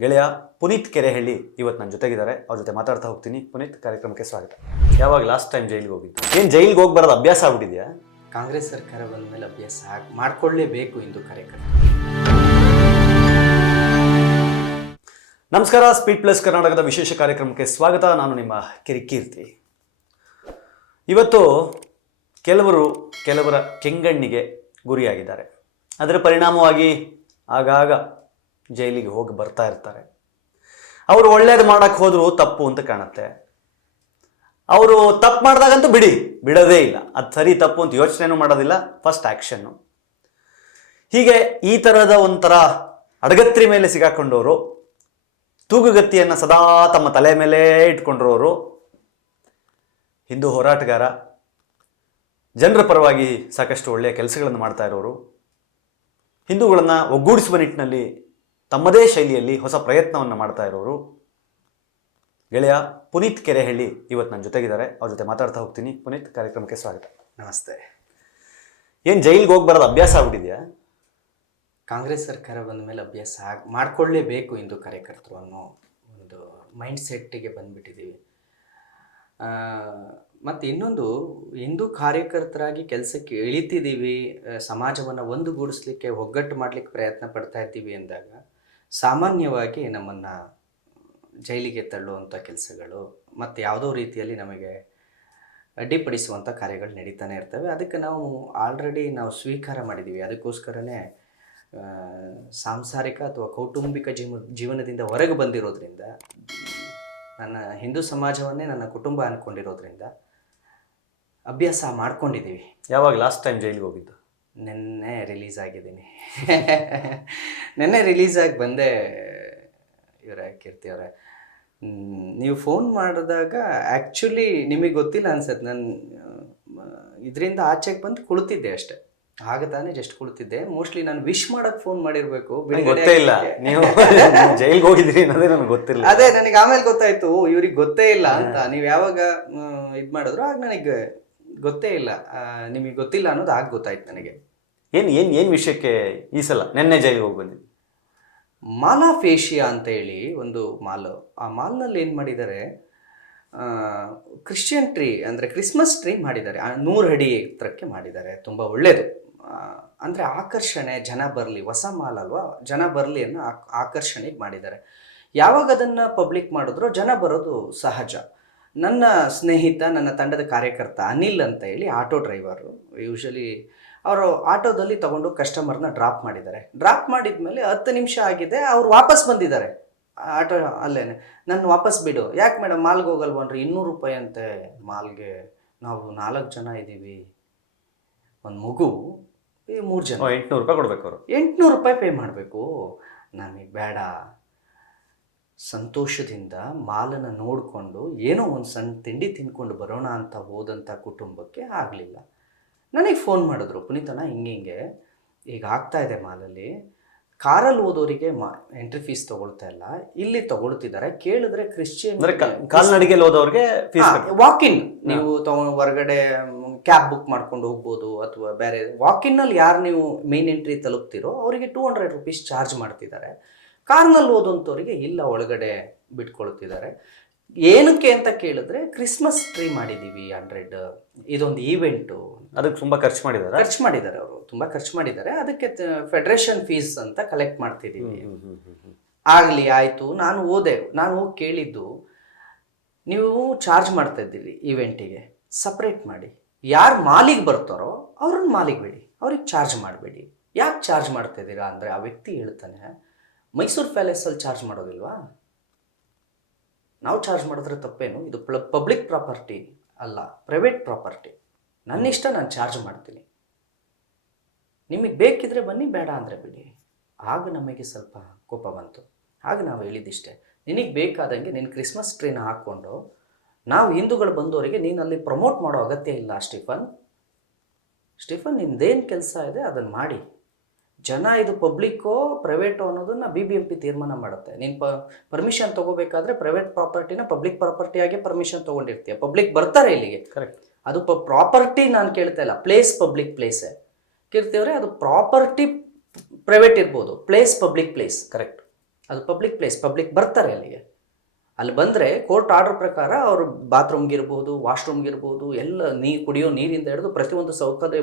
ಗೆಳೆಯ ಪುನೀತ್ ಕೆರೆಹಳ್ಳಿ ಇವತ್ತು ನನ್ನ ಜೊತೆಗಿದ್ದಾರೆ. ಅವ್ರ ಜೊತೆ ಮಾತಾಡ್ತಾ ಹೋಗ್ತೀನಿ. ಪುನೀತ್, ಕಾರ್ಯಕ್ರಮಕ್ಕೆ ಸ್ವಾಗತ. ಯಾವಾಗ ಲಾಸ್ಟ್ ಟೈಮ್ ಜೈಲಿಗೆ ಹೋಗಿದ್ದು? ಏನು ಜೈಲಿಗೆ ಹೋಗಿ ಬರೋದು ಅಭ್ಯಾಸ ಆಗ್ಬಿಟ್ಟಿದೆಯಾ? ಕಾಂಗ್ರೆಸ್ ಸರ್ಕಾರ ಬಂದ ಮೇಲೆ ಅಭ್ಯಾಸ ಮಾಡ್ಕೊಳ್ಳೇಬೇಕು ಹಿಂದೂ ಕಾರ್ಯಕರ್ತರು. ನಮಸ್ಕಾರ, ಸ್ಪೀಡ್ ಪ್ಲಸ್ ಕರ್ನಾಟಕದ ವಿಶೇಷ ಕಾರ್ಯಕ್ರಮಕ್ಕೆ ಸ್ವಾಗತ. ನಾನು ನಿಮ್ಮ ಕಿರಿಕೀರ್ತಿ. ಇವತ್ತು ಕೆಲವರ ಕೆಂಗಣ್ಣಿಗೆ ಗುರಿಯಾಗಿದ್ದಾರೆ. ಅದರ ಪರಿಣಾಮವಾಗಿ ಆಗಾಗ ಜೈಲಿಗೆ ಹೋಗಿ ಬರ್ತಾ ಇರ್ತಾರೆ. ಅವರು ಒಳ್ಳೇದು ಮಾಡೋಕ್ಕೆ ಹೋದರೂ ತಪ್ಪು ಅಂತ ಕಾಣುತ್ತೆ. ಅವರು ತಪ್ಪು ಮಾಡಿದಾಗಂತೂ ಬಿಡೋದೇ ಇಲ್ಲ. ಅದು ಸರಿ ತಪ್ಪು ಅಂತ ಯೋಚನೆನೂ ಮಾಡೋದಿಲ್ಲ, ಫಸ್ಟ್ ಆ್ಯಕ್ಷನ್ನು. ಹೀಗೆ ಈ ಥರದ ಒಂಥರ ಅಡಗತ್ರಿ ಮೇಲೆ ಸಿಗಾಕೊಂಡವರು, ತೂಗುಗತ್ತಿಯನ್ನು ಸದಾ ತಮ್ಮ ತಲೆ ಮೇಲೆ ಇಟ್ಕೊಂಡಿರೋರು, ಹಿಂದೂ ಹೋರಾಟಗಾರ, ಜನರ ಪರವಾಗಿ ಸಾಕಷ್ಟು ಒಳ್ಳೆಯ ಕೆಲಸಗಳನ್ನು ಮಾಡ್ತಾ ಇರೋರು, ಹಿಂದೂಗಳನ್ನು ಒಗ್ಗೂಡಿಸುವ ನಿಟ್ಟಿನಲ್ಲಿ ತಮ್ಮದೇ ಶೈಲಿಯಲ್ಲಿ ಹೊಸ ಪ್ರಯತ್ನವನ್ನು ಮಾಡ್ತಾ ಇರೋರು ಗೆಳೆಯ ಪುನೀತ್ ಕೆರೆಹಳ್ಳಿ ಇವತ್ತು ನನ್ನ ಜೊತೆಗಿದ್ದಾರೆ. ಅವ್ರ ಜೊತೆ ಮಾತಾಡ್ತಾ ಹೋಗ್ತೀನಿ. ಪುನೀತ್, ಕಾರ್ಯಕ್ರಮಕ್ಕೆ ಸ್ವಾಗತ. ನಮಸ್ತೆ. ಏನು ಜೈಲಿಗೆ ಹೋಗಿ ಬರೋದು ಅಭ್ಯಾಸ ಆಗ್ಬಿಟ್ಟಿದೆಯಾ? ಕಾಂಗ್ರೆಸ್ ಸರ್ಕಾರ ಬಂದ ಮೇಲೆ ಅಭ್ಯಾಸ ಮಾಡ್ಕೊಳ್ಳೇಬೇಕು ಹಿಂದೂ ಕಾರ್ಯಕರ್ತರು ಅನ್ನೋ ಒಂದು ಮೈಂಡ್ ಸೆಟ್ಟಿಗೆ ಬಂದುಬಿಟ್ಟಿದ್ದೀವಿ. ಮತ್ತು ಇನ್ನೊಂದು, ಹಿಂದೂ ಕಾರ್ಯಕರ್ತರಾಗಿ ಕೆಲಸಕ್ಕೆ ಇಳಿತಿದ್ದೀವಿ, ಸಮಾಜವನ್ನು ಒಂದುಗೂಡಿಸ್ಲಿಕ್ಕೆ ಒಗ್ಗಟ್ಟು ಮಾಡಲಿಕ್ಕೆ ಪ್ರಯತ್ನ ಪಡ್ತಾ ಇದ್ದೀವಿ ಅಂದಾಗ ಸಾಮಾನ್ಯವಾಗಿ ನಮ್ಮನ್ನು ಜೈಲಿಗೆ ತಳ್ಳುವಂಥ ಕೆಲಸಗಳು ಮತ್ತು ಯಾವುದೋ ರೀತಿಯಲ್ಲಿ ನಮಗೆ ಅಡ್ಡಿಪಡಿಸುವಂಥ ಕಾರ್ಯಗಳು ನಡೀತಾನೆ ಇರ್ತವೆ. ಅದಕ್ಕೆ ನಾವು ಆಲ್ರೆಡಿ ಸ್ವೀಕಾರ ಮಾಡಿದ್ದೀವಿ. ಅದಕ್ಕೋಸ್ಕರನೇ ಸಾಂಸಾರಿಕ ಅಥವಾ ಕೌಟುಂಬಿಕ ಜೀವನದಿಂದ ಹೊರಗೆ ಬಂದಿರೋದ್ರಿಂದ, ನನ್ನ ಹಿಂದೂ ಸಮಾಜವನ್ನೇ ನನ್ನ ಕುಟುಂಬ ಅಂದ್ಕೊಂಡಿರೋದ್ರಿಂದ ಅಭ್ಯಾಸ ಮಾಡ್ಕೊಂಡಿದ್ದೀವಿ. ಯಾವಾಗ ಲಾಸ್ಟ್ ಟೈಮ್ ಜೈಲಿಗೆ ಹೋಗಿದ್ದು? ನಿನ್ನೆ ರಿಲೀಸ್ ಆಗಿದ್ದೀನಿ. ನಿನ್ನೆ ರಿಲೀಸ್ ಆಗಿ ಬಂದೆ. ಇವರೇ ಕೀರ್ತಿ ಅವರೇ, ನೀವು ಫೋನ್ ಮಾಡಿದಾಗ ಆ್ಯಕ್ಚುಲಿ ನಿಮಗೆ ಗೊತ್ತಿಲ್ಲ ಅನ್ಸತ್ತೆ, ನಾನು ಇದರಿಂದ ಆಚೆಗೆ ಬಂದು ಕುಳಿತಿದ್ದೆ ಅಷ್ಟೆ. ಆಗ ತಾನೇ ಜಸ್ಟ್ ಕುಳಿತಿದ್ದೆ. ಮೋಸ್ಟ್ಲಿ ನಾನು ವಿಶ್ ಮಾಡೋಕ್ಕೆ ಫೋನ್ ಮಾಡಿರಬೇಕು. ಗೊತ್ತೇ ಇಲ್ಲ ನೀವು ಜೈಲಿಗೆ ಹೋಗಿದ್ರಿ ಅನ್ನೋದೇ ನನಗೆ ಗೊತ್ತಿಲ್ಲ. ಅದೇ ನನಗೆ ಆಮೇಲೆ ಗೊತ್ತಾಯ್ತು, ಇವ್ರಿಗೆ ಗೊತ್ತೇ ಇಲ್ಲ ಅಂತ. ನೀವು ಯಾವಾಗ ಇದು ಮಾಡಿದ್ರು ಆಗ ನನಗೆ ಗೊತ್ತೇ ಇಲ್ಲ, ನಿಮಗೆ ಗೊತ್ತಿಲ್ಲ ಅನ್ನೋದು ಆಗ ಗೊತ್ತಾಯ್ತು ನನಗೆ. ಏನು ವಿಷಯಕ್ಕೆ ಈ ಸಲ ನೆನ್ನೆ ಜೈಲಿಗೆ ಹೋಗಿ ಬಂದಿದ್ದು? ಮಾಲ್ ಆಫ್ ಏಷಿಯಾ ಅಂತ ಹೇಳಿ ಒಂದು ಮಾಲ್. ಆ ಮಾಲ್ನಲ್ಲಿ ಏನು ಮಾಡಿದ್ದಾರೆ, ಕ್ರಿಶ್ಚಿಯನ್ ಟ್ರೀ ಅಂದರೆ ಕ್ರಿಸ್ಮಸ್ ಟ್ರೀ ಮಾಡಿದ್ದಾರೆ. 100 ಅಡಿ ಎತ್ತರಕ್ಕೆ ಮಾಡಿದ್ದಾರೆ. ತುಂಬ ಒಳ್ಳೆಯದು. ಅಂದರೆ ಆಕರ್ಷಣೆ, ಜನ ಬರಲಿ, ಹೊಸ ಮಾಲ್ ಅಲ್ವಾ, ಜನ ಬರಲಿ ಅನ್ನೋ ಆಕರ್ಷಣೆಗೆ ಮಾಡಿದ್ದಾರೆ. ಯಾವಾಗ ಅದನ್ನು ಪಬ್ಲಿಕ್ ಮಾಡಿದ್ರೋ ಜನ ಬರೋದು ಸಹಜ. ನನ್ನ ಸ್ನೇಹಿತ, ನನ್ನ ತಂಡದ ಕಾರ್ಯಕರ್ತ ಅನಿಲ್ ಅಂತ ಹೇಳಿ ಆಟೋ ಡ್ರೈವರು, ಯೂಶಲಿ ಅವರು ಆಟೋದಲ್ಲಿ ತಗೊಂಡು ಕಸ್ಟಮರ್ನ ಡ್ರಾಪ್ ಮಾಡಿದ್ದಾರೆ. ಡ್ರಾಪ್ ಮಾಡಿದ ಮೇಲೆ 10 ನಿಮಿಷ ಆಗಿದೆ, ಅವ್ರು ವಾಪಸ್ ಬಂದಿದ್ದಾರೆ ಆಟೋ ಅಲ್ಲೇ. ನನ್ನ ವಾಪಸ್ ಬಿಡು. ಯಾಕೆ ಮೇಡಮ್ ಮಾಲ್ಗೆ ಹೋಗಲ್ವನ್ರಿ? 200 ರೂಪಾಯಿ ಅಂತೆ ಮಾಲ್ಗೆ. ನಾವು 4 ಜನ ಇದ್ದೀವಿ, ಒಂದು ಮಗು, 3 ಜನ. 800 ರೂಪಾಯಿ ಕೊಡಬೇಕು. ಅವರು 800 ರೂಪಾಯಿ ಪೇ ಮಾಡಬೇಕು. ನನಗೆ ಬೇಡ, ಸಂತೋಷದಿಂದ ಮಾಲನ್ನು ನೋಡಿಕೊಂಡು ಏನೋ ಒಂದು ಸಣ್ಣ ತಿಂಡಿ ತಿನ್ಕೊಂಡು ಬರೋಣ ಅಂತ ಹೋದಂಥ ಕುಟುಂಬಕ್ಕೆ ಆಗಲಿಲ್ಲ. ನನಗೆ ಫೋನ್ ಮಾಡಿದ್ರು, ಪುನೀತನ ಹಿಂಗೆ ಈಗ ಆಗ್ತಾ ಇದೆ ಮಾಲಲ್ಲಿ, ಕಾರಲ್ಲಿ ಹೋದವರಿಗೆ ಎಂಟ್ರಿ ಫೀಸ್ ತೊಗೊಳ್ತಾ ಇಲ್ಲ, ಇಲ್ಲಿ ತೊಗೊಳ್ತಿದ್ದಾರೆ. ಕೇಳಿದ್ರೆ ಕ್ರಿಶ್ಚಿಯನ್ ಕಾಲ್ನಡಿಗೆಯಲ್ಲಿ ಹೋದವ್ರಿಗೆ ವಾಕಿನ್, ನೀವು ಹೊರಗಡೆ ಕ್ಯಾಬ್ ಬುಕ್ ಮಾಡ್ಕೊಂಡು ಹೋಗ್ಬೋದು, ಅಥವಾ ಬೇರೆ ವಾಕಿನ್ನಲ್ಲಿ ಯಾರು ನೀವು ಮೇನ್ ಎಂಟ್ರಿ ತಲುಪ್ತಿರೋ ಅವರಿಗೆ 200 ರೂಪೀಸ್ ಚಾರ್ಜ್ ಮಾಡ್ತಿದ್ದಾರೆ. ಕಾರ್ನಲ್ಲಿ ಓದೋಂಥವ್ರಿಗೆ ಇಲ್ಲ, ಒಳಗಡೆ ಬಿಟ್ಕೊಳ್ತಿದ್ದಾರೆ. ಏನಕ್ಕೆ ಅಂತ ಕೇಳಿದ್ರೆ, ಕ್ರಿಸ್ಮಸ್ ಟ್ರೀ ಮಾಡಿದ್ದೀವಿ 100, ಇದೊಂದು ಈವೆಂಟು. ಅದಕ್ಕೆ ತುಂಬ ಖರ್ಚು ಮಾಡಿದ್ದಾರೆ ಅವರು, ತುಂಬ ಖರ್ಚು ಮಾಡಿದ್ದಾರೆ. ಅದಕ್ಕೆ ಫೆಡರೇಷನ್ ಫೀಸ್ ಅಂತ ಕಲೆಕ್ಟ್ ಮಾಡ್ತಿದ್ದೀವಿ. ಆಗಲಿ, ಆಯಿತು. ನಾನು ಹೋದೆ. ನಾನು ಹೋಗಿ ಕೇಳಿದ್ದು, ನೀವು ಚಾರ್ಜ್ ಮಾಡ್ತಾ ಇದ್ದೀರಿ ಈವೆಂಟಿಗೆ, ಸಪ್ರೇಟ್ ಮಾಡಿ. ಯಾರು ಮಾಲಿಗೆ ಬರ್ತಾರೋ ಅವ್ರನ್ನ ಮಾಲಿಗೆ ಬಿಡಿ, ಅವ್ರಿಗೆ ಚಾರ್ಜ್ ಮಾಡಬೇಡಿ. ಯಾಕೆ ಚಾರ್ಜ್ ಮಾಡ್ತಾ ಇದ್ದೀರಾ ಅಂದರೆ, ಆ ವ್ಯಕ್ತಿ ಹೇಳ್ತಾನೆ, ಮೈಸೂರು ಪ್ಯಾಲೇಸಲ್ಲಿ ಚಾರ್ಜ್ ಮಾಡೋದಿಲ್ವಾ? ನಾವು ಚಾರ್ಜ್ ಮಾಡಿದ್ರೆ ತಪ್ಪೇನು? ಇದು ಪಬ್ಲಿಕ್ ಪ್ರಾಪರ್ಟಿ ಅಲ್ಲ, ಪ್ರೈವೇಟ್ ಪ್ರಾಪರ್ಟಿ. ನನ್ನ ಇಷ್ಟ, ನಾನು ಚಾರ್ಜ್ ಮಾಡ್ತೀನಿ. ನಿಮಗೆ ಬೇಕಿದ್ರೆ ಬನ್ನಿ, ಬೇಡ ಅಂದರೆ ಬಿಡಿ. ಆಗ ನಮಗೆ ಸ್ವಲ್ಪ ಕೋಪ ಬಂತು. ಆಗ ನಾವು ಹೇಳಿದ್ದಿಷ್ಟೇ, ನಿನಗೆ ಬೇಕಾದಂಗೆ ನಿನ್ನ ಕ್ರಿಸ್ಮಸ್ ಟ್ರೀನ ಹಾಕ್ಕೊಂಡು ನಾವು ಹಿಂದೂಗಳು ಬಂದವರಿಗೆ ನೀನು ಅಲ್ಲಿ ಪ್ರಮೋಟ್ ಮಾಡೋ ಅಗತ್ಯ ಇಲ್ಲ. ಸ್ಟೀಫನ್ ನಿಂದೇನು ಕೆಲಸ ಇದೆ ಅದನ್ನು ಮಾಡಿ. ಜನ ಇದು ಪಬ್ಲಿಕ್ಕೋ ಪ್ರೈವೇಟೋ ಅನ್ನೋದನ್ನು BBMP ತೀರ್ಮಾನ ಮಾಡುತ್ತೆ. ನೀನು ಪರ್ಮಿಷನ್ ತೊಗೋಬೇಕಾದ್ರೆ ಪ್ರೈವೇಟ್ ಪ್ರಾಪರ್ಟಿನ ಪಬ್ಲಿಕ್ ಪ್ರಾಪರ್ಟಿಯಾಗಿ ಪರ್ಮಿಷನ್ ತೊಗೊಂಡಿರ್ತೀಯ. ಪಬ್ಲಿಕ್ ಬರ್ತಾರೆ ಇಲ್ಲಿಗೆ, ಕರೆಕ್ಟ್. ಅದು ಪ್ರಾಪರ್ಟಿ ನಾನು ಕೇಳ್ತಾ ಇಲ್ಲ, ಪ್ಲೇಸ್ ಪಬ್ಲಿಕ್ ಪ್ಲೇಸೇ. ಕೀರ್ತಿಯವರೇ, ಅದು ಪ್ರಾಪರ್ಟಿ ಪ್ರೈವೇಟ್ ಇರ್ಬೋದು, ಪ್ಲೇಸ್ ಪಬ್ಲಿಕ್ ಪ್ಲೇಸ್. ಕರೆಕ್ಟ್. ಅದು ಪಬ್ಲಿಕ್ ಪ್ಲೇಸ್, ಪಬ್ಲಿಕ್ ಬರ್ತಾರೆ ಅಲ್ಲಿಗೆ. ಅಲ್ಲಿ ಬಂದರೆ ಕೋರ್ಟ್ ಆರ್ಡರ್ ಪ್ರಕಾರ ಅವರು ಬಾತ್ರೂಮ್ಗಿರ್ಬೋದು, ವಾಶ್ರೂಮ್ಗಿರ್ಬೋದು, ಎಲ್ಲ ಕುಡಿಯೋ ನೀರಿಂದ ಹಿಡಿದು ಪ್ರತಿಯೊಂದು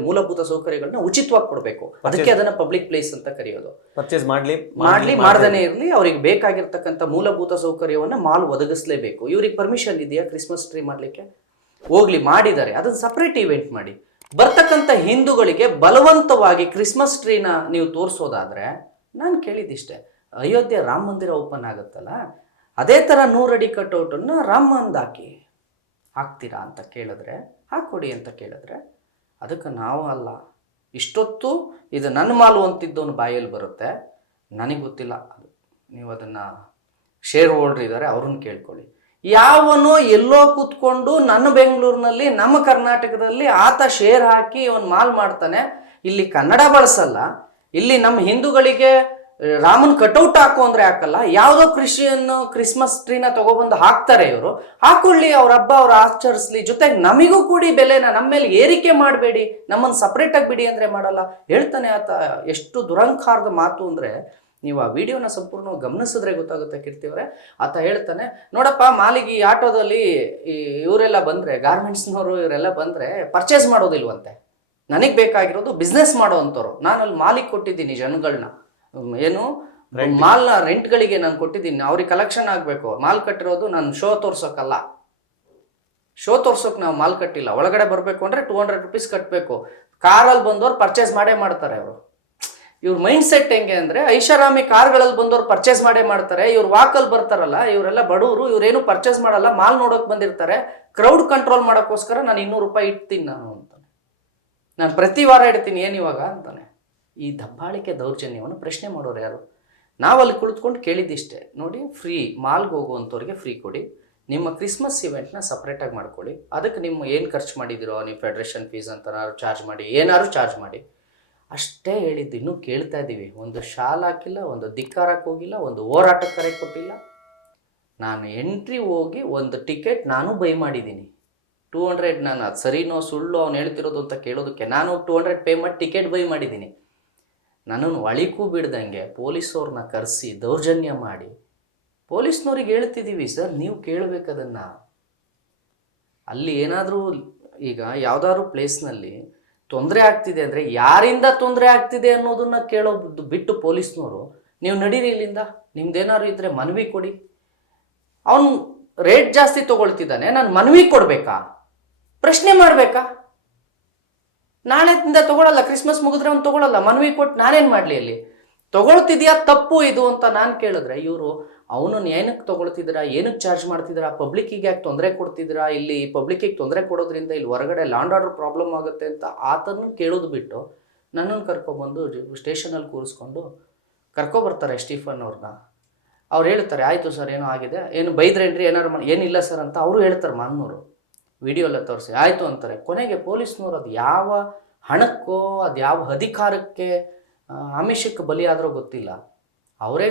ಮೂಲಭೂತ ಸೌಕರ್ಯಗಳನ್ನ ಉಚಿತವಾಗಿ ಕೊಡಬೇಕು. ಅದಕ್ಕೆ ಅದನ್ನ ಪಬ್ಲಿಕ್ ಪ್ಲೇಸ್ ಅಂತ ಕರೆಯೋದು. ಪರ್ಚೇಸ್ ಮಾಡ್ದೇನೆ ಇರಲಿ, ಅವ್ರಿಗೆ ಬೇಕಾಗಿರ್ತಕ್ಕಂಥ ಮೂಲಭೂತ ಸೌಕರ್ಯವನ್ನ ಮಾಲ್ ಒದಗಿಸ್ಲೇಬೇಕು. ಇವ್ರಿಗೆ ಪರ್ಮಿಷನ್ ಇದೆಯಾ ಕ್ರಿಸ್ಮಸ್ ಟ್ರೀ ಮಾಡ್ಲಿಕ್ಕೆ? ಹೋಗ್ಲಿ, ಮಾಡಿದ್ದಾರೆ, ಅದನ್ನ ಸಪ್ರೇಟ್ ಇವೆಂಟ್ ಮಾಡಿ. ಬರ್ತಕ್ಕಂಥ ಹಿಂದೂಗಳಿಗೆ ಬಲವಂತವಾಗಿ ಕ್ರಿಸ್ಮಸ್ ಟ್ರೀನ ನೀವು ತೋರಿಸೋದಾದ್ರೆ, ನಾನು ಕೇಳಿದಿಷ್ಟೇ, ಅಯೋಧ್ಯೆ ರಾಮ ಮಂದಿರ ಓಪನ್ ಆಗುತ್ತಲ್ಲ, ಅದೇ ಥರ 100 ಅಡಿ ಕಟ್ಔಟನ್ನು ರಾಮ ಮಂದ್ ಹಾಕ್ತೀರಾ ಅಂತ ಕೇಳಿದ್ರೆ, ಹಾಕ್ಕೊಡಿ ಅಂತ ಕೇಳಿದ್ರೆ, ಅದಕ್ಕೆ ನಾವು ಅಲ್ಲ, ಇಷ್ಟೊತ್ತು ಇದು ನನ್ನ ಮಾಲು ಅಂತಿದ್ದವನು ಬಾಯಲ್ಲಿ ಬರುತ್ತೆ, ನನಗೆ ಗೊತ್ತಿಲ್ಲ. ಅದು ನೀವು ಅದನ್ನು ಶೇರ್ ಹೋಲ್ಡರ್ ಇದ್ದಾರೆ, ಅವ್ರನ್ನ ಕೇಳ್ಕೊಳ್ಳಿ. ಯಾವನೋ ಎಲ್ಲೋ ಕೂತ್ಕೊಂಡು ನನ್ನ ಬೆಂಗಳೂರಿನಲ್ಲಿ, ನಮ್ಮ ಕರ್ನಾಟಕದಲ್ಲಿ ಆತ ಶೇರ್ ಹಾಕಿ ಒಂದು ಮಾಲ್ ಮಾಡ್ತಾನೆ. ಇಲ್ಲಿ ಕನ್ನಡ ಬಳಸಲ್ಲ, ಇಲ್ಲಿ ನಮ್ಮ ಹಿಂದೂಗಳಿಗೆ ರಾಮನ್ ಕಟೌಟ್ ಹಾಕು ಅಂದ್ರೆ ಹಾಕಲ್ಲ. ಯಾವುದೋ ಕ್ರಿಸ್ಮಸ್ ಟ್ರೀನ ತಗೊಬಂದು ಹಾಕ್ತಾರೆ. ಇವರು ಹಾಕೊಳ್ಳಿ, ಅವ್ರ ಹಬ್ಬ ಅವ್ರು ಆಚರಿಸ್ಲಿ, ಜೊತೆಗೆ ನಮಿಗೂ ಕೂಡಿ ಬೆಲೆನ ನಮ್ಮ ಮೇಲೆ ಏರಿಕೆ ಮಾಡಬೇಡಿ, ನಮ್ಮನ್ನು ಸಪ್ರೇಟ್ ಆಗಿ ಬಿಡಿ ಅಂದ್ರೆ ಮಾಡಲ್ಲ. ಹೇಳ್ತಾನೆ ಆತ. ಎಷ್ಟು ದುರಂಕಾರದ ಮಾತು ಅಂದ್ರೆ, ನೀವು ಆ ವಿಡಿಯೋನ ಸಂಪೂರ್ಣ ಗಮನಿಸಿದ್ರೆ ಗೊತ್ತಾಗುತ್ತೆ ಕೀರ್ತಿಯವರೇ. ಆತ ಹೇಳ್ತಾನೆ, ನೋಡಪ್ಪ ಮಾಲಿಗೆ ಈ ಆಟೋದಲ್ಲಿ ಇವರೆಲ್ಲ ಬಂದ್ರೆ, ಗಾರ್ಮೆಂಟ್ಸ್ನವರು ಇವರೆಲ್ಲ ಬಂದ್ರೆ ಪರ್ಚೇಸ್ ಮಾಡೋದಿಲ್ವಂತೆ. ನನಗೆ ಬೇಕಾಗಿರೋದು ಬಿಸ್ನೆಸ್ ಮಾಡೋ ಅಂಥವ್ರು. ನಾನು ಅಲ್ಲಿ ಮಾಲಿಗೆ ಕೊಟ್ಟಿದ್ದೀನಿ ಜನಗಳನ್ನ, ಏನು ಮಾಲ್ನ ರೆಂಟ್ಗಳಿಗೆ ನಾನು ಕೊಟ್ಟಿದ್ದೀನಿ, ಅವ್ರಿಗೆ ಕಲೆಕ್ಷನ್ ಆಗಬೇಕು. ಮಾಲ್ ಕಟ್ಟಿರೋದು ನಾನು ಶೋ ತೋರ್ಸೋಕ್ಕಲ್ಲ, ಶೋ ತೋರ್ಸೋಕೆ ನಾವು ಮಾಲ್ ಕಟ್ಟಿಲ್ಲ. ಒಳಗಡೆ ಬರಬೇಕು ಅಂದರೆ 200 ರೂಪೀಸ್ ಕಟ್ಟಬೇಕು. ಕಾರಲ್ಲಿ ಬಂದವ್ರು ಪರ್ಚೇಸ್ ಮಾಡೇ ಮಾಡ್ತಾರೆ. ಅವರು ಇವ್ರ ಮೈಂಡ್ ಸೆಟ್ ಹೆಂಗೆ ಅಂದರೆ, ಐಷಾರಾಮಿ ಕಾರ್ಗಳಲ್ಲಿ ಬಂದವ್ರು ಪರ್ಚೇಸ್ ಮಾಡೇ ಮಾಡ್ತಾರೆ. ಇವ್ರು ವಾಕಲ್ಲಿ ಬರ್ತಾರಲ್ಲ, ಇವರೆಲ್ಲ ಬಡವರು, ಇವ್ರೇನು ಪರ್ಚೇಸ್ ಮಾಡಲ್ಲ, ಮಾಲ್ ನೋಡೋಕೆ ಬಂದಿರ್ತಾರೆ. ಕ್ರೌಡ್ ಕಂಟ್ರೋಲ್ ಮಾಡೋಕ್ಕೋಸ್ಕರ ನಾನು 200 ರೂಪಾಯಿ ಇಡ್ತೀನಿ ನಾನು ಅಂತಾನೆ. ನಾನು ಪ್ರತಿ ವಾರ ಇಡ್ತೀನಿ, ಏನಿವಾಗ ಅಂತಾನೆ. ಈ ದಬ್ಬಾಳಿಕೆ ದೌರ್ಜನ್ಯವನ್ನು ಪ್ರಶ್ನೆ ಮಾಡೋರು ಯಾರು? ನಾವಲ್ಲಿ ಕುಳಿತುಕೊಂಡು ಕೇಳಿದ್ದಿಷ್ಟೇ, ನೋಡಿ ಫ್ರೀ ಮಾಲ್ಗೆ ಹೋಗುವಂಥವ್ರಿಗೆ ಫ್ರೀ ಕೊಡಿ, ನಿಮ್ಮ ಕ್ರಿಸ್ಮಸ್ ಇವೆಂಟ್ನ ಸಪ್ರೇಟಾಗಿ ಮಾಡ್ಕೊಳ್ಳಿ, ಅದಕ್ಕೆ ನಿಮ್ಮ ಏನು ಖರ್ಚು ಮಾಡಿದಿರೋ ನೀವು ಫೆಡ್ರೇಷನ್ ಫೀಸ್ ಅಂತ ಚಾರ್ಜ್ ಮಾಡಿ, ಏನಾದ್ರು ಚಾರ್ಜ್ ಮಾಡಿ, ಅಷ್ಟೇ ಹೇಳಿದ್ದು. ಇನ್ನೂ ಕೇಳ್ತಾ ಇದ್ದೀವಿ. ಒಂದು ಶಾಲ್ ಹಾಕಿಲ್ಲ, ಒಂದು ಧಿಕ್ಕಾರಕ್ಕೆ ಹೋಗಿಲ್ಲ, ಒಂದು ಹೋರಾಟಕ್ಕೆ ಕರೆ ಕೊಟ್ಟಿಲ್ಲ. ನಾನು ಎಂಟ್ರಿ ಹೋಗಿ ಒಂದು ಟಿಕೆಟ್ ನಾನು ಬೈ ಮಾಡಿದ್ದೀನಿ 200. ನಾನು ಅದು ಸರಿನೋ ಸುಳ್ಳು ಅವ್ನು ಹೇಳ್ತಿರೋದು ಅಂತ ಕೇಳೋದಕ್ಕೆ ನಾನು 200 ಪೇ ಮಾಡಿ ಟಿಕೆಟ್ ಬೈ ಮಾಡಿದ್ದೀನಿ. ನನ್ನನ್ನು ಒಳಿಕೂ ಬಿಡ್ದಂಗೆ ಪೊಲೀಸವ್ರನ್ನ ಕರೆಸಿ ದೌರ್ಜನ್ಯ ಮಾಡಿ, ಪೊಲೀಸ್ನವ್ರಿಗೆ ಹೇಳ್ತಿದ್ದೀವಿ ಸರ್, ನೀವು ಕೇಳಬೇಕದನ್ನು. ಅಲ್ಲಿ ಏನಾದರೂ ಈಗ ಯಾವುದಾದ್ರು ಪ್ಲೇಸ್ನಲ್ಲಿ ತೊಂದರೆ ಆಗ್ತಿದೆ ಅಂದರೆ, ಯಾರಿಂದ ತೊಂದರೆ ಆಗ್ತಿದೆ ಅನ್ನೋದನ್ನು ಕೇಳೋದು ಬಿಟ್ಟು ಪೊಲೀಸ್ನವರು, ನೀವು ನಡೀರಿ ಇಲ್ಲಿಂದ, ನಿಮ್ದೇನಾದ್ರು ಇದ್ದರೆ ಮನವಿ ಕೊಡಿ. ಅವನು ರೇಟ್ ಜಾಸ್ತಿ ತೊಗೊಳ್ತಿದ್ದಾನೆ, ನಾನು ಮನವಿ ಕೊಡಬೇಕಾ? ಪ್ರಶ್ನೆ ಮಾಡಬೇಕಾ? ನಾಳೆದಿಂದ ತಗೊಳ್ಳಲ್ಲ, ಕ್ರಿಸ್ಮಸ್ ಮುಗಿದ್ರೆ ಅವ್ನು ತಗೊಳ್ಳಲ್ಲ, ಮನವಿ ಕೊಟ್ಟು ನಾನೇನು ಮಾಡಲಿ? ಅಲ್ಲಿ ತಗೊಳ್ತಿದ್ಯಾ, ತಪ್ಪು ಇದು ಅಂತ ನಾನು ಕೇಳಿದ್ರೆ, ಇವರು ಅವನನ್ನು ಏನಕ್ಕೆ ತಗೊಳ್ತಿದ್ದೀರಾ, ಏನಕ್ಕೆ ಚಾರ್ಜ್ ಮಾಡ್ತಿದ್ದೀರಾ, ಪಬ್ಲಿಕ್ಕಿಗೆ ಯಾಕೆ ತೊಂದರೆ ಕೊಡ್ತಿದ್ದೀರಾ, ಇಲ್ಲಿ ಪಬ್ಲಿಕ್ಕಿಗೆ ತೊಂದರೆ ಕೊಡೋದ್ರಿಂದ ಇಲ್ಲಿ ಹೊರಗಡೆ ಲಾಂಡ್ ಆರ್ಡರ್ ಪ್ರಾಬ್ಲಮ್ ಆಗುತ್ತೆ ಅಂತ ಆತನ ಕೇಳೋದು ಬಿಟ್ಟು ನನ್ನನ್ನು ಕರ್ಕೊಬಂದು ಸ್ಟೇಷನಲ್ಲಿ ಕೂರಿಸ್ಕೊಂಡು ಕರ್ಕೊಬರ್ತಾರೆ ಸ್ಟೀಫನ್ ಅವ್ರನ್ನ. ಅವ್ರು ಹೇಳ್ತಾರೆ, ಆಯಿತು ಸರ್ ಏನೋ ಆಗಿದೆ, ಏನು ಬೈದ್ರೇನ್ರಿ, ಏನಾರು ಏನಿಲ್ಲ ಸರ್ ಅಂತ ಅವರು ಹೇಳ್ತಾರೆ. ಮಾನ್ನೂರು ವಿಡಿಯೋ ಎಲ್ಲ ತೋರಿಸಿ ಆಯಿತು ಅಂತಾರೆ. ಕೊನೆಗೆ ಪೊಲೀಸ್ನವ್ರು ಅದು ಯಾವ ಹಣಕ್ಕೋ, ಅದು ಯಾವ ಅಧಿಕಾರಕ್ಕೆ ಆಮಿಷಕ್ಕೆ ಬಲಿಯಾದರೂ ಗೊತ್ತಿಲ್ಲ, ಅವರೇ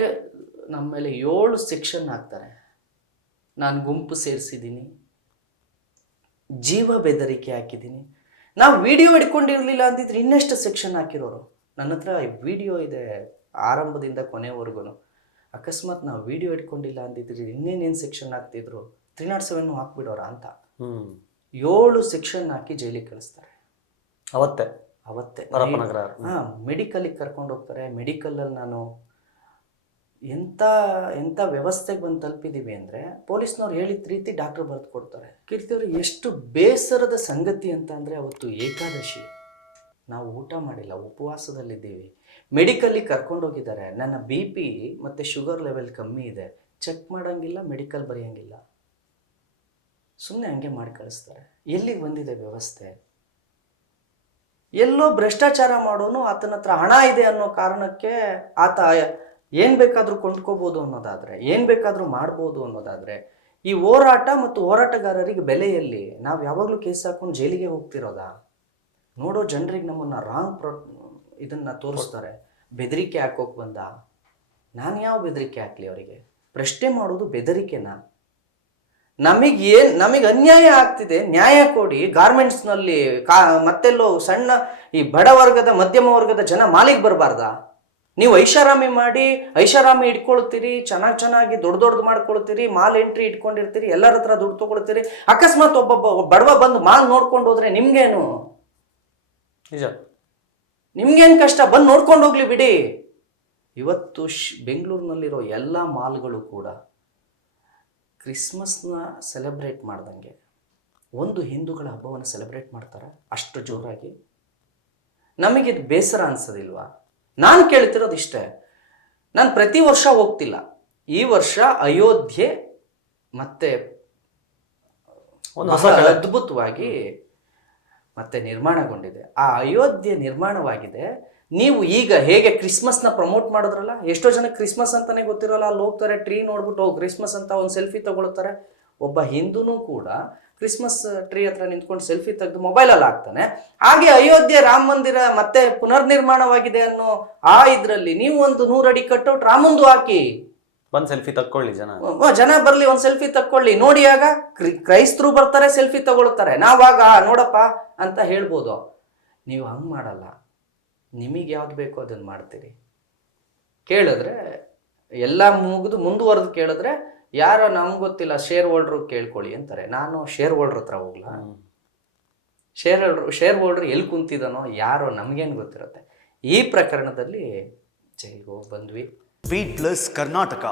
ನಮ್ಮ ಮೇಲೆ 7 ಸೆಕ್ಷನ್ ಹಾಕ್ತಾರೆ. ನಾನು ಗುಂಪು ಸೇರಿಸಿದ್ದೀನಿ, ಜೀವ ಬೆದರಿಕೆ ಹಾಕಿದ್ದೀನಿ. ನಾವು ವಿಡಿಯೋ ಹಿಡ್ಕೊಂಡಿರಲಿಲ್ಲ ಅಂದಿದ್ರೆ ಇನ್ನೆಷ್ಟು ಸೆಕ್ಷನ್ ಹಾಕಿರೋರು. ನನ್ನ ಹತ್ರ ವಿಡಿಯೋ ಇದೆ ಆರಂಭದಿಂದ ಕೊನೆವರೆಗೂ. ಅಕಸ್ಮಾತ್ ನಾವು ವಿಡಿಯೋ ಇಟ್ಕೊಂಡಿಲ್ಲ ಅಂದಿದ್ರೆ ಇನ್ನೇನೇನು ಸೆಕ್ಷನ್ ಹಾಕ್ತಿದ್ರು, 307 ಹಾಕ್ಬಿಡೋರ ಅಂತ 7 ಸೆಕ್ಷನ್ ಹಾಕಿ ಜೈಲಿಗೆ ಕಳಿಸ್ತಾರೆ. ಅವತ್ತೇ ಮೆಡಿಕಲಿಗೆ ಕರ್ಕೊಂಡು ಹೋಗ್ತಾರೆ. ಮೆಡಿಕಲಲ್ಲಿ ನಾನು ಎಂಥ ವ್ಯವಸ್ಥೆಗೆ ಬಂದು ತಲುಪಿದ್ದೀವಿ ಅಂದರೆ, ಪೊಲೀಸ್ನವ್ರು ಹೇಳಿದ ರೀತಿ ಡಾಕ್ಟ್ರ್ ಬರೆದು ಕೊಡ್ತಾರೆ. ಕೀರ್ತಿಯವರು ಎಷ್ಟು ಬೇಸರದ ಸಂಗತಿ ಅಂತ ಅಂದರೆ, ಅವತ್ತು ಏಕಾದಶಿ, ನಾವು ಊಟ ಮಾಡಿಲ್ಲ, ಉಪವಾಸದಲ್ಲಿದ್ದೀವಿ. ಮೆಡಿಕಲ್ಲಿಗೆ ಕರ್ಕೊಂಡೋಗಿದ್ದಾರೆ. ನನ್ನ BP ಮತ್ತು ಶುಗರ್ ಲೆವೆಲ್ ಕಮ್ಮಿ ಇದೆ, ಚೆಕ್ ಮಾಡೋಂಗಿಲ್ಲ, ಮೆಡಿಕಲ್ ಬರೆಯೋಂಗಿಲ್ಲ, ಸುಮ್ಮನೆ ಹಂಗೆ ಮಾಡಿ ಕಳಿಸ್ತಾರೆ. ಎಲ್ಲಿಗೆ ಬಂದಿದೆ ವ್ಯವಸ್ಥೆ? ಎಲ್ಲೋ ಭ್ರಷ್ಟಾಚಾರ ಮಾಡೋನು, ಆತನ ಹತ್ರ ಹಣ ಇದೆ ಅನ್ನೋ ಕಾರಣಕ್ಕೆ ಆತ ಏನು ಬೇಕಾದರೂ ಕೊಂಡ್ಕೋಬೋದು ಅನ್ನೋದಾದರೆ, ಏನು ಬೇಕಾದರೂ ಮಾಡ್ಬೋದು ಅನ್ನೋದಾದರೆ, ಈ ಹೋರಾಟ ಮತ್ತು ಹೋರಾಟಗಾರರಿಗೆ ಬೆಲೆಯಲ್ಲಿ ನಾವು ಯಾವಾಗಲೂ ಕೇಸ್ ಹಾಕೊಂಡು ಜೈಲಿಗೆ ಹೋಗ್ತಿರೋದಾ? ನೋಡೋ ಜನರಿಗೆ ನಮ್ಮನ್ನು ರಾಂಗ್ ಇದನ್ನು ತೋರಿಸ್ತಾರೆ. ಬೆದರಿಕೆ ಹಾಕೋಕೆ ಬಂದ. ನಾನು ಯಾವ ಬೆದರಿಕೆ ಹಾಕಲಿ ಅವರಿಗೆ? ಪ್ರಶ್ನೆ ಮಾಡೋದು ಬೆದರಿಕೆನಾ? ನಮಗೆ ಅನ್ಯಾಯ ಆಗ್ತಿದೆ, ನ್ಯಾಯ ಕೊಡಿ. ಗಾರ್ಮೆಂಟ್ಸ್ನಲ್ಲಿ ಮತ್ತೆಲ್ಲೋ ಸಣ್ಣ ಈ ಬಡ ವರ್ಗದ ಮಧ್ಯಮ ವರ್ಗದ ಜನ ಮಾಲಿಗೆ ಬರಬಾರ್ದಾ? ನೀವು ಐಷಾರಾಮಿ ಮಾಡಿ ಐಷಾರಾಮಿ ಇಟ್ಕೊಳ್ತೀರಿ, ಚೆನ್ನಾಗಿ ದೊಡ್ಡದು ಮಾಡ್ಕೊಳ್ತೀರಿ, ಮಾಲ್ ಎಂಟ್ರಿ ಇಟ್ಕೊಂಡಿರ್ತೀರಿ, ಎಲ್ಲರ ಹತ್ರ ದುಡ್ಡು ತಗೊಳ್ತೀರಿ. ಅಕಸ್ಮಾತ್ ಒಬ್ಬ ಬಡವ ಬಂದು ಮಾಲ್ ನೋಡ್ಕೊಂಡು ಹೋದ್ರೆ ನಿಮ್ಗೇನು? ನಿಜ. ನಿಮ್ಗೇನು ಕಷ್ಟ? ಬಂದು ನೋಡ್ಕೊಂಡು ಹೋಗ್ಲಿ ಬಿಡಿ. ಇವತ್ತು ಬೆಂಗಳೂರಿನಲ್ಲಿರೋ ಎಲ್ಲ ಮಾಲ್ಗಳು ಕೂಡ ಕ್ರಿಸ್ಮಸ್ನ ಸೆಲೆಬ್ರೇಟ್ ಮಾಡ್ದಂಗೆ ಒಂದು ಹಿಂದೂಗಳ ಹಬ್ಬವನ್ನು ಸೆಲೆಬ್ರೇಟ್ ಮಾಡ್ತಾರೆ ಅಷ್ಟು ಜೋರಾಗಿ. ನಮಗಿದು ಬೇಸರ ಅನ್ಸೋದಿಲ್ವಾ? ನಾನು ಕೇಳ್ತಿರೋದು ಇಷ್ಟೇ. ನಾನು ಪ್ರತಿ ವರ್ಷ ಹೋಗ್ತಿಲ್ಲ. ಈ ವರ್ಷ ಅಯೋಧ್ಯೆ ಮತ್ತೆ ಅದ್ಭುತವಾಗಿ ಮತ್ತೆ ನಿರ್ಮಾಣಗೊಂಡಿದೆ. ಆ ಅಯೋಧ್ಯೆ ನಿರ್ಮಾಣವಾಗಿದೆ. ನೀವು ಈಗ ಹೇಗೆ ಕ್ರಿಸ್ಮಸ್ನ ಪ್ರಮೋಟ್ ಮಾಡಿದ್ರಲ್ಲ, ಎಷ್ಟೋ ಜನ ಕ್ರಿಸ್ಮಸ್ ಅಂತಾನೆ ಗೊತ್ತಿರಲ್ಲ, ಅಲ್ಲಿ ಹೋಗ್ತಾರೆ, ಟ್ರೀ ನೋಡ್ಬಿಟ್ಟು ಕ್ರಿಸ್ಮಸ್ ಅಂತ ಒಂದು ಸೆಲ್ಫಿ ತಗೊಳ್ತಾರೆ. ಒಬ್ಬ ಹಿಂದೂನು ಕೂಡ ಕ್ರಿಸ್ಮಸ್ ಟ್ರೀ ಹತ್ರ ನಿಂತ್ಕೊಂಡು ಸೆಲ್ಫಿ ತೆಗೆದು ಮೊಬೈಲಲ್ಲಿ ಹಾಕ್ತಾನೆ. ಹಾಗೆ ಅಯೋಧ್ಯೆ ರಾಮ ಮಂದಿರ ಮತ್ತೆ ಪುನರ್ನಿರ್ಮಾಣವಾಗಿದೆ ಅನ್ನೋ ಆ ಇದ್ರಲ್ಲಿ ನೀವು ಒಂದು 100 ಅಡಿ ಕಟ್ಔಟ್ ರಾಮಂದು ಹಾಕಿ ಬಂದ್ ಸೆಲ್ಫಿ ತಕ್ಕೊಳ್ಳಿ, ಜನ ಬರ್ಲಿ, ಒಂದ್ ಸೆಲ್ಫಿ ತಕ್ಕೊಳ್ಳಿ. ನೋಡಿ, ಆಗ ಕ್ರೈಸ್ತರು ಬರ್ತಾರೆ, ಸೆಲ್ಫಿ ತಗೊಳ್ತಾರೆ. ನಾವಾಗ ನೋಡಪ್ಪ ಅಂತ ಹೇಳ್ಬೋದು. ನೀವು ಹಂಗೆ ಮಾಡಲ್ಲ. ನಿಮಗೆ ಯಾವ್ದು ಬೇಕೋ ಅದನ್ನ ಮಾಡ್ತೀರಿ. ಕೇಳಿದ್ರೆ ಎಲ್ಲ ಮುಗಿದು ಮುಂದುವರೆದು ಕೇಳಿದ್ರೆ ಯಾರೋ ನಮ್ಗೆ ಗೊತ್ತಿಲ್ಲ, ಶೇರ್ ಹೋಲ್ಡ್ರು ಕೇಳ್ಕೊಳ್ಳಿ ಅಂತಾರೆ. ನಾನು ಶೇರ್ ಹೋಲ್ಡ್ರ್ ಹತ್ರ ಹೋಗ್ಲಾ? ಶೇರ್ ಹೋಲ್ಡ್ರ್ ಎಲ್ಲಿ ಕುಂತಿದ್ದಾನೋ ಯಾರೋ ನಮಗೇನು ಗೊತ್ತಿರುತ್ತೆ. ಈ ಪ್ರಕರಣದಲ್ಲಿ ಜೈಲಿಗೆ ಹೋಗಿ ಬಂದ್ವಿ. Beat plus Karnataka.